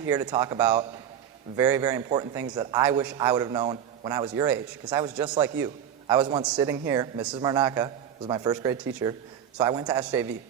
Here to talk about very, very important things that I wish I would have known when I was your age, because I was just like you. I was once sitting here, Mrs. Marnaka was my first grade teacher, so I went to SJV.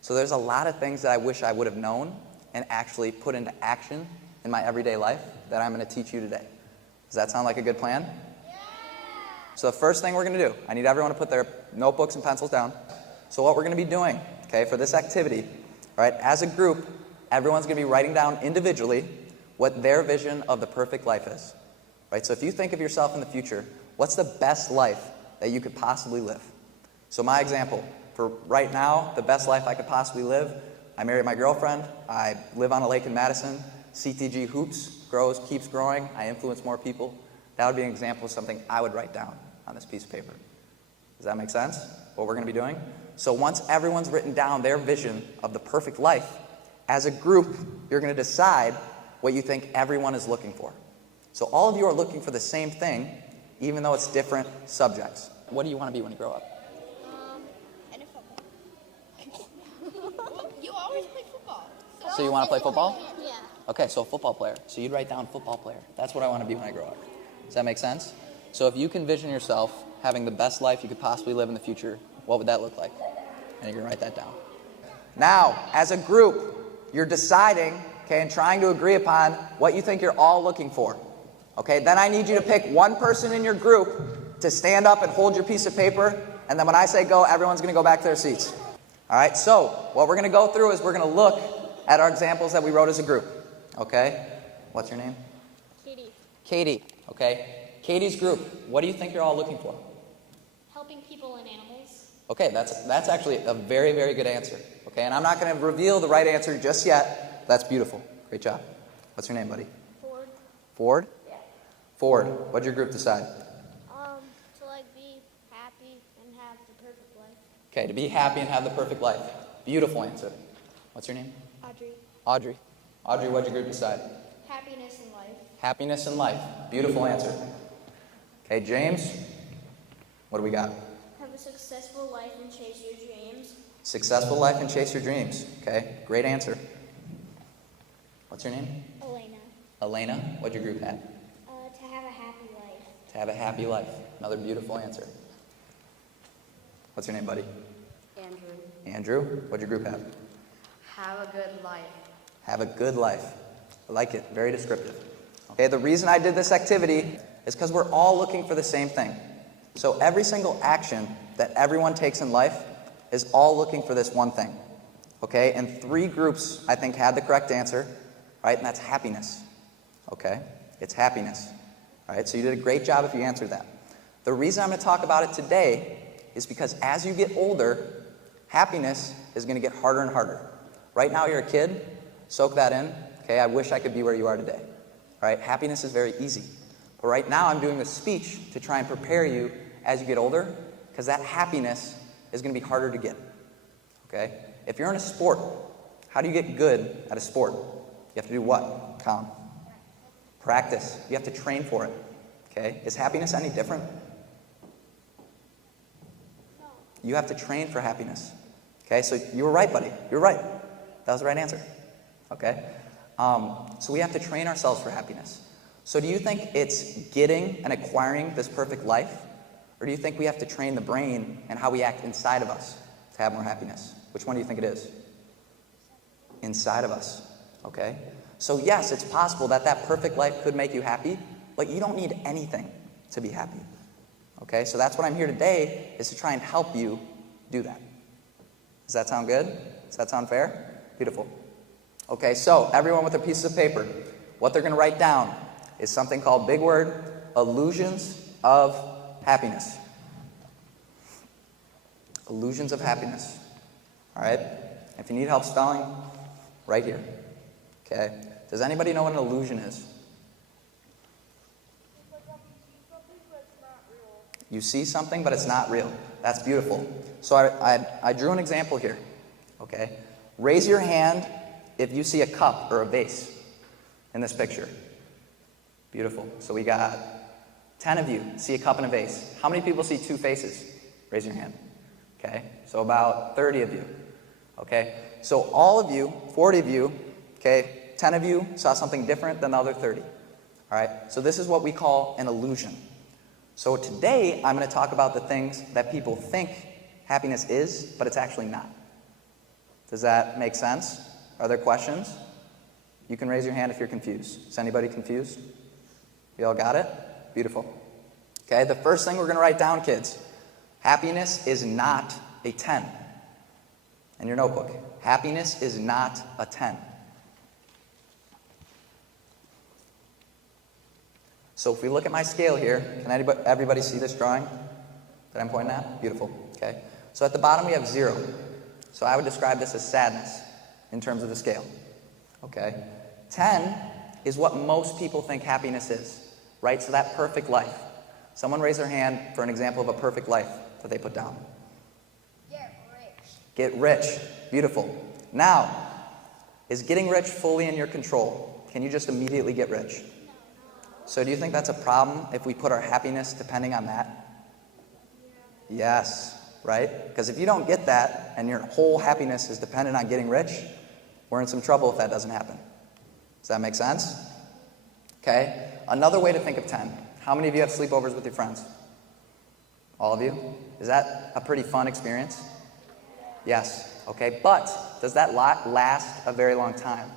So there's a lot of things that I wish I would have known and actually put into action in my everyday life that I'm going to teach you today. Does that sound like a good plan? Yeah. So the first thing we're going to do, I need everyone to put their notebooks and pencils down. So what we're going to be doing, okay, for this activity, right, as a group, everyone's going to be writing down individually what their vision of the perfect life is. Right? So if you think of yourself in the future, what's the best life that you could possibly live? So my example, for right now, the best life I could possibly live, I married my girlfriend, I live on a lake in Madison, CTG hoops, keeps growing, I influence more people. That would be an example of something I would write down on this piece of paper. Does that make sense? What we're going to be doing? So once everyone's written down their vision of the perfect life, as a group, you're going to decide what you think everyone is looking for. So all of you are looking for the same thing, even though it's different subjects. What do you want to be when you grow up? NFL. You always play football. So you want to play football? Yeah. Okay, so a football player. So you'd write down football player. That's what I want to be when I grow up. Does that make sense? So if you can vision yourself having the best life you could possibly live in the future, what would that look like? And you're going to write that down. Now, as a group, you're deciding, okay, and trying to agree upon what you think you're all looking for. Okay, then I need you to pick one person in your group to stand up and hold your piece of paper, and then when I say go, everyone's going to go back to their seats. All right, so what we're going to go through is we're going to look at our examples that we wrote as a group. Okay, what's your name? Katie. Katie, okay. Katie's group, what do you think you're all looking for? Helping people and animals. Okay, that's actually a very, very good answer. Okay, and I'm not going to reveal the right answer just yet. That's beautiful. Great job. What's your name, buddy? Ford. Ford? Yeah. Ford, what'd your group decide? To be happy and have the perfect life. Okay, to be happy and have the perfect life. Beautiful answer. What's your name? Audrey. Audrey. Audrey, what'd your group decide? Happiness in life. Happiness in life. Beautiful answer. Okay, James, what do we got? Have a successful life and chase your dreams. Successful life and chase your dreams. Okay, great answer. What's your name? Elena. Elena, what'd your group have? To have a happy life. To have a happy life. Another beautiful answer. What's your name, buddy? Andrew. Andrew, what'd your group have? Have a good life. Have a good life. I like it. Very descriptive. Okay, the reason I did this activity is because we're all looking for the same thing. So every single action that everyone takes in life is all looking for this one thing. Okay, and 3 groups, I think, had the correct answer, right? And that's happiness. Okay, it's happiness. All right, so you did a great job if you answered that. The reason I'm going to talk about it today is because as you get older, happiness is going to get harder and harder. Right now you're a kid, soak that in. Okay, I wish I could be where you are today. All right, happiness is very easy. But right now I'm doing a speech to try and prepare you as you get older, because that happiness is going to be harder to get. Okay? If you're in a sport, how do you get good at a sport? You have to do what? Calm. Practice. You have to train for it. Okay? Is happiness any different? No. You have to train for happiness. Okay? So you were right, buddy. You're right. That was the right answer. Okay? So we have to train ourselves for happiness. So do you think it's getting and acquiring this perfect life? Or do you think we have to train the brain and how we act inside of us to have more happiness? Which one do you think it is? Inside of us. Okay? So yes, it's possible that that perfect life could make you happy, but you don't need anything to be happy. Okay? So that's what I'm here today, is to try and help you do that. Does that sound good? Does that sound fair? Beautiful. Okay, so everyone with a piece of paper, what they're going to write down is something called, big word, illusions of happiness. Illusions of happiness. All right? If you need help spelling, right here. Okay? Does anybody know what an illusion is? You see something, but it's not real. That's beautiful. So I drew an example here. Okay? Raise your hand if you see a cup or a vase in this picture. Beautiful. So we got 10 of you see a cup and a vase. How many people see 2 faces? Raise your hand. Okay, so about 30 of you. Okay, so all of you, 40 of you, okay, 10 of you saw something different than the other 30. All right, so this is what we call an illusion. So today, I'm going to talk about the things that people think happiness is, but it's actually not. Does that make sense? Are there questions? You can raise your hand if you're confused. Is anybody confused? You all got it? Beautiful. Okay, the first thing we're going to write down, kids. Happiness is not a 10. In your notebook. Happiness is not a 10. So if we look at my scale here, can everybody see this drawing that I'm pointing at? Beautiful. Okay. So at the bottom we have 0. So I would describe this as sadness in terms of the scale. Okay. 10 is what most people think happiness is, right? So that perfect life. Someone raise their hand for an example of a perfect life that they put down. Get rich. Get rich. Beautiful. Now, is getting rich fully in your control? Can you just immediately get rich? So do you think that's a problem if we put our happiness depending on that? Yes, right? Because if you don't get that and your whole happiness is dependent on getting rich, we're in some trouble if that doesn't happen. Does that make sense? Okay. Another way to think of 10. How many of you have sleepovers with your friends? All of you? Is that a pretty fun experience? Yes. Okay. But does that last a very long time?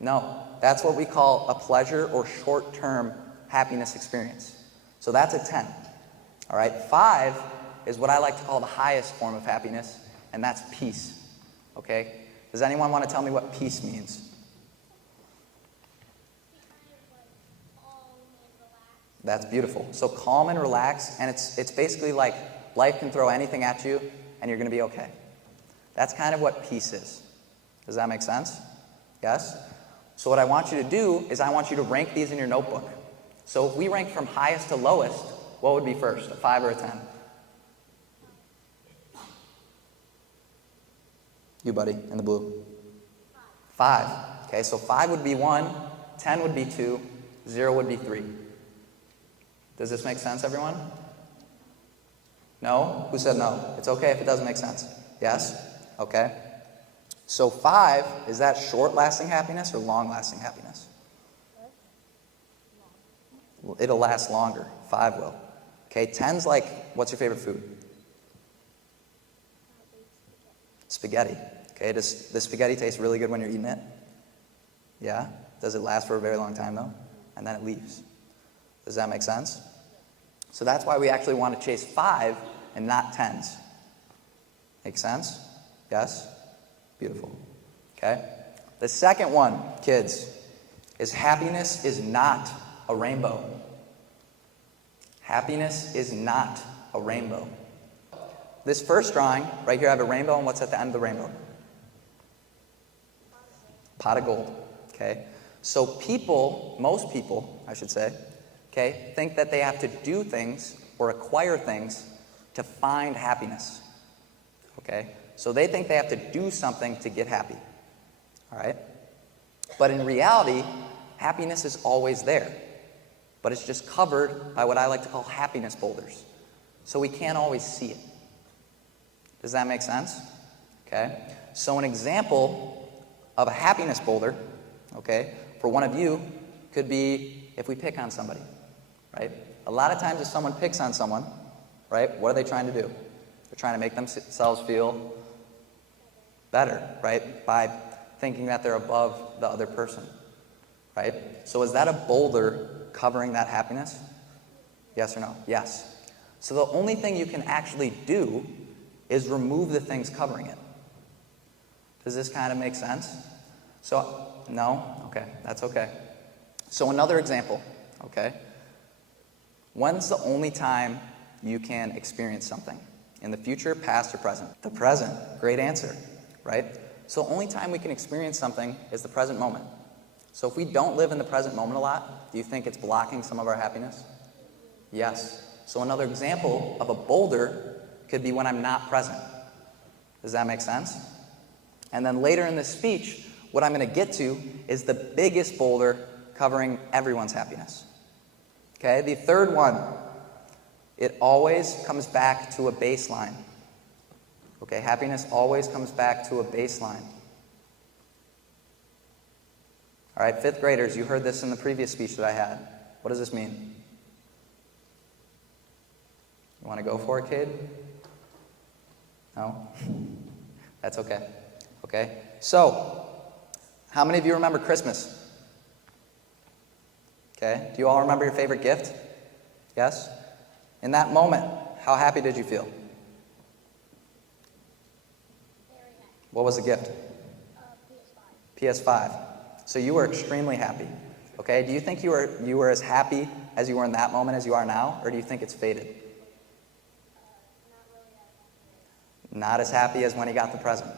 No. That's what we call a pleasure or short-term happiness experience. So that's a 10. All right. 5 is what I like to call the highest form of happiness, and that's peace. Okay. Does anyone want to tell me what peace means? That's beautiful. So calm and relax, and it's basically like life can throw anything at you, and you're going to be okay. That's kind of what peace is. Does that make sense? Yes? So what I want you to do is I want you to rank these in your notebook. So if we rank from highest to lowest, what would be first, a 5 or a 10? You, buddy, in the blue. 5. Okay, so 5 would be 1, 10 would be 2, 0 would be 3. Does this make sense, everyone? No? Who said no? It's okay if it doesn't make sense. Yes? Okay. So 5, is that short-lasting happiness or long-lasting happiness? Well, it'll last longer. 5 will. Okay, 10's like, what's your favorite food? Spaghetti. Okay, does the spaghetti taste really good when you're eating it? Yeah? Does it last for a very long time, though? And then it leaves. Does that make sense? So that's why we actually want to chase 5 and not 10s. Make sense? Yes? Beautiful. Okay? The second one, kids, is happiness is not a rainbow. Happiness is not a rainbow. This first drawing, right here I have a rainbow, and what's at the end of the rainbow? Pot of gold. Okay? So people, most people, I should say, okay, think that they have to do things or acquire things to find happiness. Okay? So they think they have to do something to get happy. All right? But in reality, happiness is always there. But it's just covered by what I like to call happiness boulders. So we can't always see it. Does that make sense? Okay? So an example of a happiness boulder, okay, for one of you could be if we pick on somebody, right? A lot of times if someone picks on someone, right, what are they trying to do? They're trying to make themselves feel better, right, by thinking that they're above the other person, right? So is that a boulder covering that happiness? Yes or no? Yes. So the only thing you can actually do is remove the things covering it. Does this kind of make sense? So, no? Okay, that's okay. So another example, okay? When's the only time you can experience something? In the future, past, or present? The present. Great answer, right? So the only time we can experience something is the present moment. So if we don't live in the present moment a lot, do you think it's blocking some of our happiness? Yes. So another example of a boulder could be when I'm not present. Does that make sense? And then later in this speech, what I'm going to get to is the biggest boulder covering everyone's happiness. Okay, the third one, it always comes back to a baseline. Okay, happiness always comes back to a baseline. All right, fifth graders, you heard this in the previous speech that I had. What does this mean? You want to go for it, kid? No? That's okay. Okay? So, how many of you remember Christmas? Okay? Do you all remember your favorite gift? Yes? In that moment, how happy did you feel? Very happy. What was the gift? PS5. PS5. So you were extremely happy. Okay? Do you think you were as happy as you were in that moment as you are now? Or do you think it's faded? Not really happy. Not as happy as when he got the present.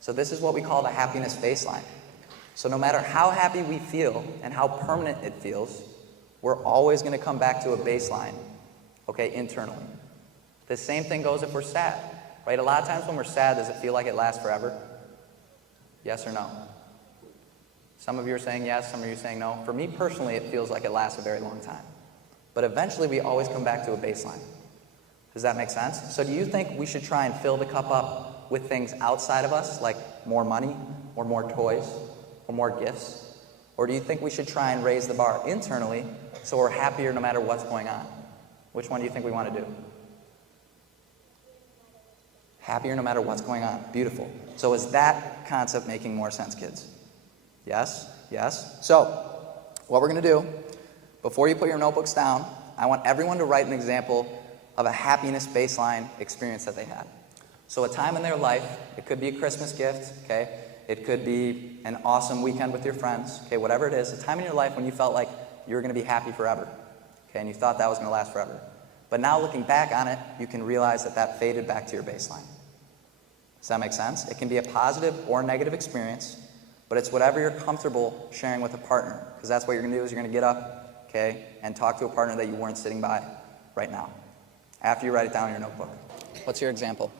So this is what we call the happiness baseline. So no matter how happy we feel and how permanent it feels, we're always going to come back to a baseline, okay, internally. The same thing goes if we're sad, right? A lot of times when we're sad, does it feel like it lasts forever? Yes or no? Some of you are saying yes, some of you are saying no. For me personally, it feels like it lasts a very long time. But eventually we always come back to a baseline. Does that make sense? So do you think we should try and fill the cup up with things outside of us, like more money, or more toys, or more gifts? Or do you think we should try and raise the bar internally so we're happier no matter what's going on? Which one do you think we want to do? Happier no matter what's going on. Beautiful. So is that concept making more sense, kids? Yes? Yes? So, what we're going to do, before you put your notebooks down, I want everyone to write an example of a happiness baseline experience that they had. So a time in their life, it could be a Christmas gift, okay? It could be an awesome weekend with your friends, okay? Whatever it is, a time in your life when you felt like you were going to be happy forever, okay? And you thought that was going to last forever. But now looking back on it, you can realize that that faded back to your baseline. Does that make sense? It can be a positive or negative experience, but it's whatever you're comfortable sharing with a partner, because that's what you're going to do is you're going to get up, okay, and talk to a partner that you weren't sitting by right now, after you write it down in your notebook. What's your example?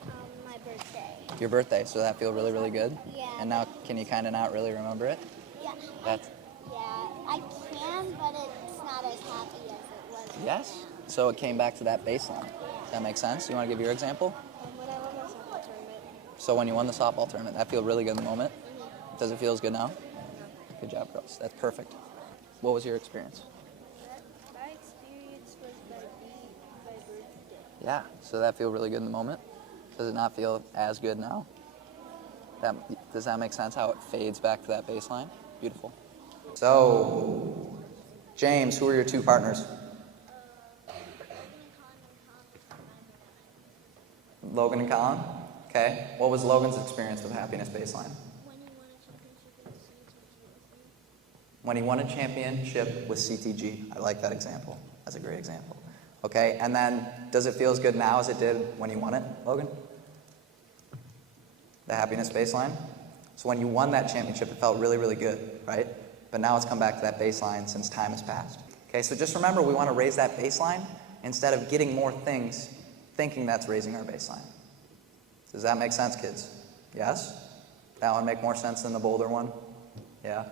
My birthday. Your birthday, so that feel really, really good? Yeah. And now, can you kind of not really remember it? Yeah. That's, Yeah, I can, but it's not as happy as it was. yes. So it came back to that baseline. Does that make sense? You want to give your example? When I won the softball tournament. So when you won the softball tournament, that feel really good in the moment? Does it feel as good now? Good job, girls. That's perfect. What was your experience? My experience was my birthday. Yeah. So that feel really good in the moment? Does it not feel as good now? Does that make sense how it fades back to that baseline? Beautiful. So, James, who are your two partners? Logan and Colin? Okay. What was Logan's experience with happiness baseline? When he won a championship with CTG. When he won a championship with CTG. I like that example. That's a great example. Okay, and then does it feel as good now as it did when he won it, Logan? The happiness baseline? So when you won that championship, it felt really, really good, right? But now it's come back to that baseline since time has passed. Okay, so just remember we want to raise that baseline instead of getting more things thinking that's raising our baseline. Does that make sense, kids? Yes? That one make more sense than the bolder one? Yeah?